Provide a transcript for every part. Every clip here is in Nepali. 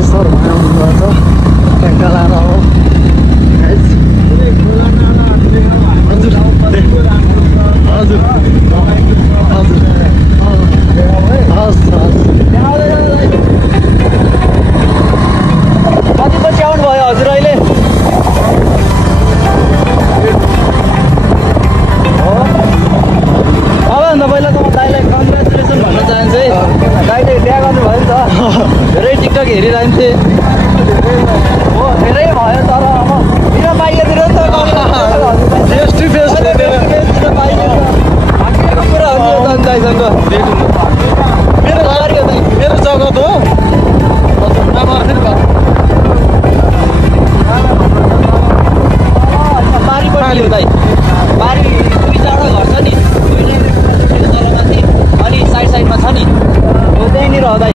बलि सर आउनुभएको छ ट्याक्का लाएर हो हजुर हजुर कति पछि आउनु भयो हजुर अहिले सबैभन्दा पहिला त म दाइलाई कङ्ग्रेचुलेसन भन्न चाहन्छु है दाइले बिहा गर्नुभयो नि त धेरै टिकटक हेरिरहन्थे हो धेरै भयो तर अब मेरो बाहिरतिर त फेस टु फेस भाग्यको कुरा हो दाइसँग मेरो जगत हो बारी पनि दाइ बारी दुई चारवटा घर छ नि तलमाथि अनि साइडमा छ नि हो त्यहीँनिर हो दाइ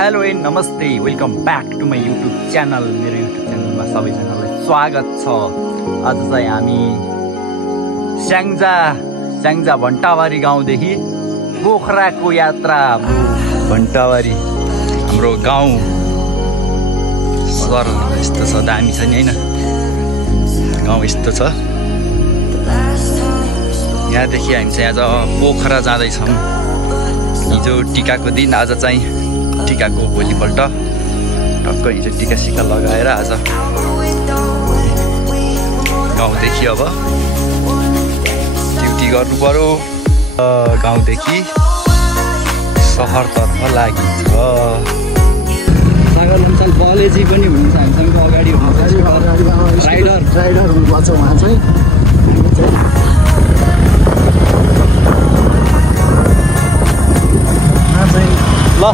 hello and namaste welcome back to my YouTube channel मेरो युट्युब च्यानलमा सबैजनालाई स्वागत छ आज चाहिँ हामी स्याङ्जा भन्टाबारी गाउँदेखि पोखराको यात्रा भन्टाबारी हाम्रो गाउँ सर यस्तो छ दामी छ नि होइन गाउँ यस्तो छ यहाँदेखि हामी चाहिँ आज पोखरा जाँदैछौँ हिजो टिकाको दिन आज चाहिँ टिकाको भोलिपल्ट टक्क हिजो टिका सिका लगाएर आज गाउँदेखि अब ड्युटी गर्नु पर्यो गाउँदेखि सहरतर्फ लागिन्छ सागर लम्साल कलेजी पनि हुनुहुन्छ हामीसँग अगाडि हुनुहुन्छ राइडर हुनुपर्छ उहाँ चाहिँ ल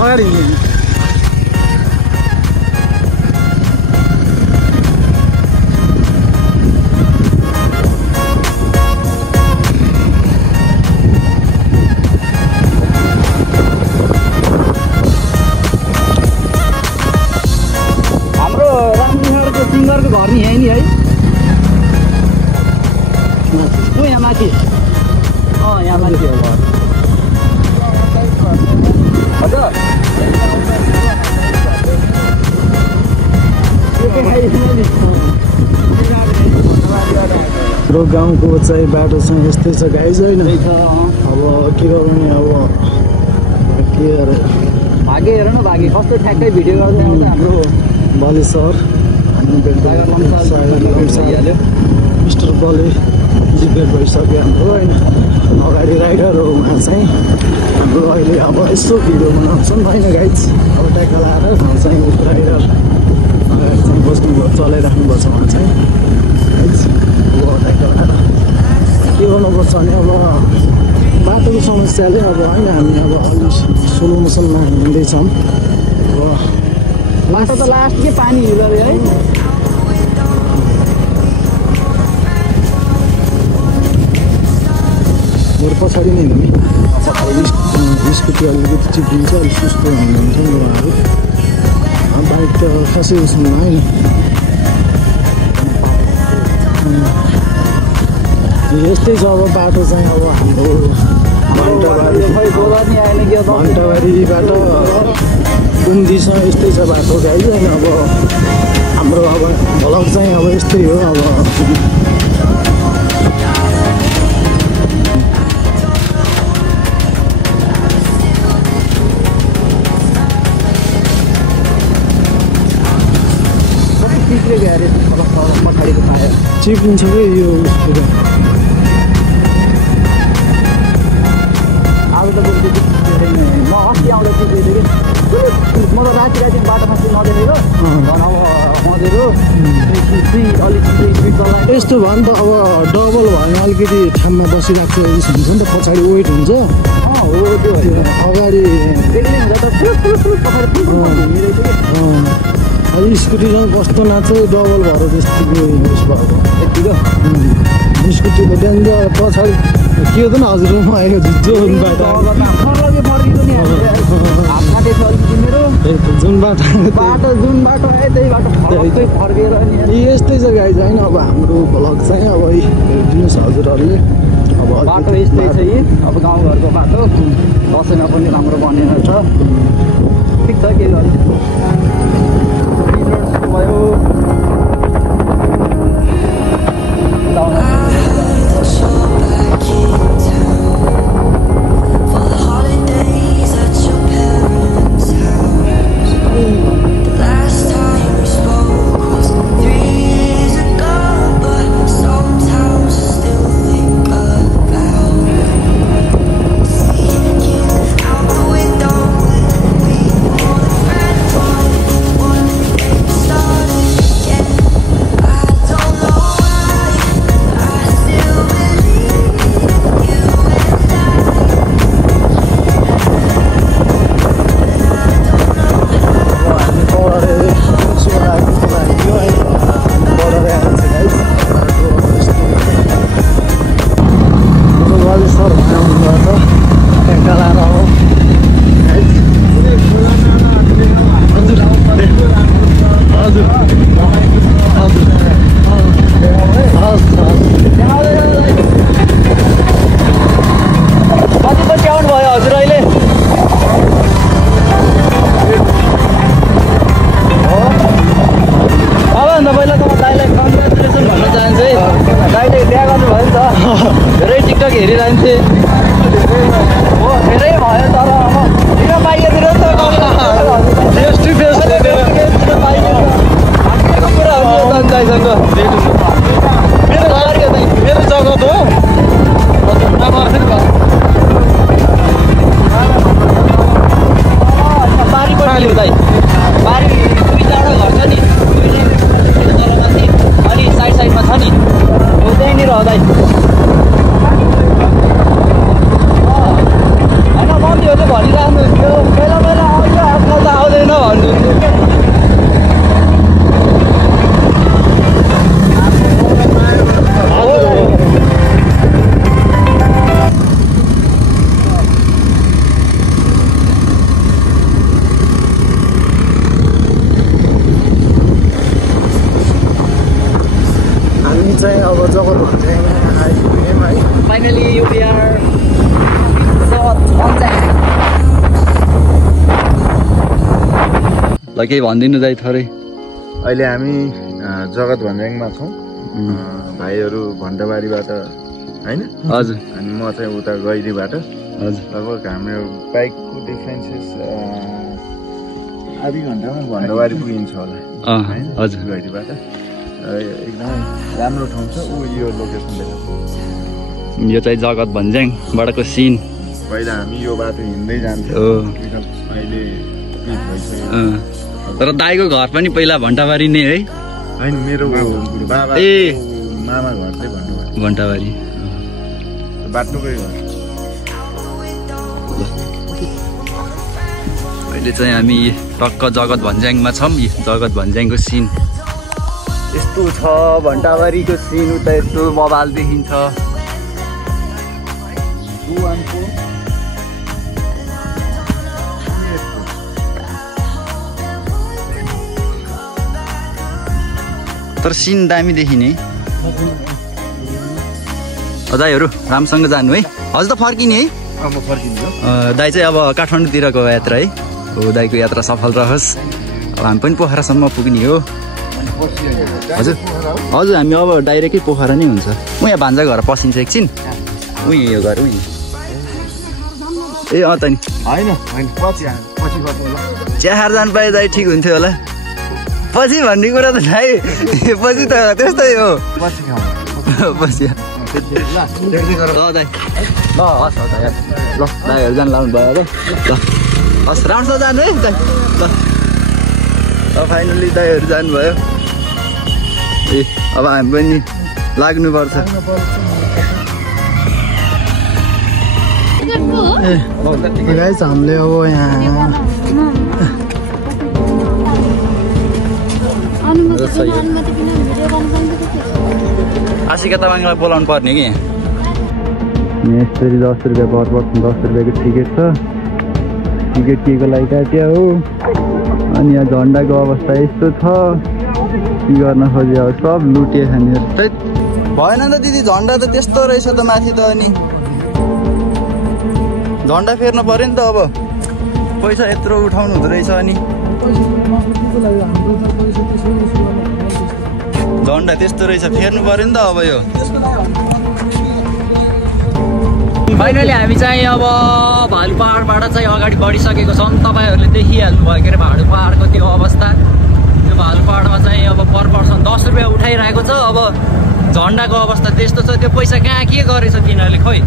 अगाडि सिङ्गरको घर नि यहीँ नि है हो यहाँ माथि यहाँ माथि हो घर हजुर हाम्रो गाउँको चाहिँ बाटो चाहिँ यस्तै छ गाइज होइन अब के गर्ने अब के अरे भागे हेर न भागे कस्तो ठ्याक्कै भिडियो गर्दै आउँछ हाम्रो बलि सर मिस्टर बलि डिबेट भइसक्यो हाम्रो होइन अगाडि राइडर हो उहाँ चाहिँ हाम्रो अहिले अब यसो भिडियो बनाउँछ नि होइन गाइज अब ट्याक्का लाएर चाहिँ राइडर अगाडि चाहिँ बस्नुभयो चलाइराख्नुपर्छ उहाँ चाहिँ अब ट्याक्का लाएर के गर्नुपर्छ भने अब बाटोको समस्याले अब होइन हामी अब अलि स्लो मोसनमा हिँड्दैछौँ अब बाटो त लास्ट के पानी हिँड्यो है बरु पछाडि नै हुने स्कुटी अलिकति चिप्लिन्छ अलिक सुस्तो हुनुहुन्छ नि उहाँहरू बाइक त खासै उसमा होइन यस्तै छ अब बाटो चाहिँ अब हाम्रो घन्टाबारीबाट कुम्दीसँग यस्तै छ बाटो गाई होइन अब हाम्रो अब भ्लग चाहिँ अब यस्तै हो अब चिप्लिन्छ कि यो अब त म अस्ति आउँदा चिप्लिँदै म त राति बाटोमा चाहिँ नदेखेको मजेरो यस्तो भयो नि त अब डबल भयो भने अलिकति ठाउँमा बसिरहेको हुन्छ नि त पछाडि वेट हुन्छ अगाडि स्कुटीमा कस्तो नाच्छ डबल भएर त्यस्तो उस भएको यतिको स्कुटीको त्यहाँनिर पछाडि के त हजुरमा आएको जुन बाटो जुन बाटो जुन बाटो आयो त्यही बाटो फर्केर यस्तै छ गाइज होइन अब हाम्रो भ्लग चाहिँ अब हेरिदिनुहोस् हजुरहरूले अब बाटो यस्तै छ यी अब गाउँघरको बाटो दसैँमा पनि राम्रो बनेको छ ठिक छ के गर्नु भयो हेरिरहन्थे हो धेरै भयो तर अब किन बाहिरतिर त फेस टु फेस बाहिरको कुरा हो जनतासँग मेरो जगत हो बारी पनि दाइ बारी दुईवटा घर छ नि अनि साइडमा छ नि हो त्यहीँनिर हो दाइ त्यो चाहिँ भनिराख्नु थियो पहिला आउँछ आफ्नो त आउँदैन भन्नुहुन्थ्यो हामी चाहिँ अब जगत भन्ज्याङमा आइपुग्यौँ है फाइनली वी आर ल केही भनिदिनु दाइ थोरै अहिले हामी जगत भन्ज्याङमा छौँ भाइहरू भण्डाबारीबाट होइन हजुर अनि म चाहिँ उता गैरीबाट हजुर लगभग हाम्रो बाइकको डिफ्रेन्सेस आधी घन्टामा भण्डाबारी पुगिन्छ होला होइन हजुर गैरीबाट एकदमै राम्रो ठाउँ छ ऊ यो लोकेसन देखाएको यो चाहिँ जगत भन्ज्याङबाटको सिन पहिला हामी यो बाटो हिँड्दै जान्थ्यौँ अहिले तर दाइको घर पनि पहिला भण्डाबारी नै है होइन मेरो बाबा ए मामा घर चाहिँ भण्डाबारी बाटोकै घर अहिले चाहिँ हामी टक्क जगत भन्ज्याङमा छौँ जगत भन्ज्याङको सिन यस्तो छ भण्डाबारीको सिन उता यस्तो बबाल देखिन्छ तर सिन दामी देखिने दाइहरू राम्रोसँग जानु है हजुर त फर्किने है म फर्किन्छु दाइ चाहिँ अब काठमाडौँतिरको यात्रा है हो दाइको यात्रा सफल रहोस् अब हामी पनि पोखरासम्म पुग्ने हो हजुर हजुर हामी अब डाइरेक्टै पोखरा नै हुन्छ म यहाँ भान्जा घर पसिन्छ एकछिन उहीँ यो घर उहीँ ए अँ त नि होइन पछि चिया खाएर जानु पाए दाइ ठिक हुन्थ्यो होला पछि भन्ने कुरा त दाइ पछि त त्यस्तै हो पछि दाइ ल हस् दाइ ल दाइहरू जानु लाउनु भयो अब ल हस् राम्रोसँग जानु है दाइ ल फाइनली दाइहरू जानुभयो ए अब हामी पनि लाग्नुपर्छ गाइस हामीले अब यहाँ छ यो आशिका तामाङलाई बोलाउनु पर्ने कि यसरी 10 रुपियाँ पर पर्सन 10 रुपियाँको टिकट छ टिकट के को लागि काट्यो हो अनि यहाँ झन्डाको अवस्था यस्तो छ के गर्न खोज्यो सब लुटे खाने भएन त दिदी झन्डा त त्यस्तो रहेछ त माथि त अनि झन्डा फेर्नु पर्यो नि त अब पैसा यत्रो उठाउनु हुँदो रहेछ अनि झन्डा त्यस्तो रहेछ फेर्नु पर्यो नि त अब यो फाइनली हामी चाहिँ अब भालु पहाडबाट चाहिँ अगाडि बढिसकेको छौँ तपाईँहरूले देखिहाल्नु भयो के अरे भालु पहाडको त्यो अवस्था त्यो भालु पहाडमा चाहिँ अब पर पर्सन 10 रुपियाँ उठाइरहेको छ अब झन्डाको अवस्था त्यस्तो छ त्यो पैसा कहाँ के गरेछ तिनीहरूले खोइ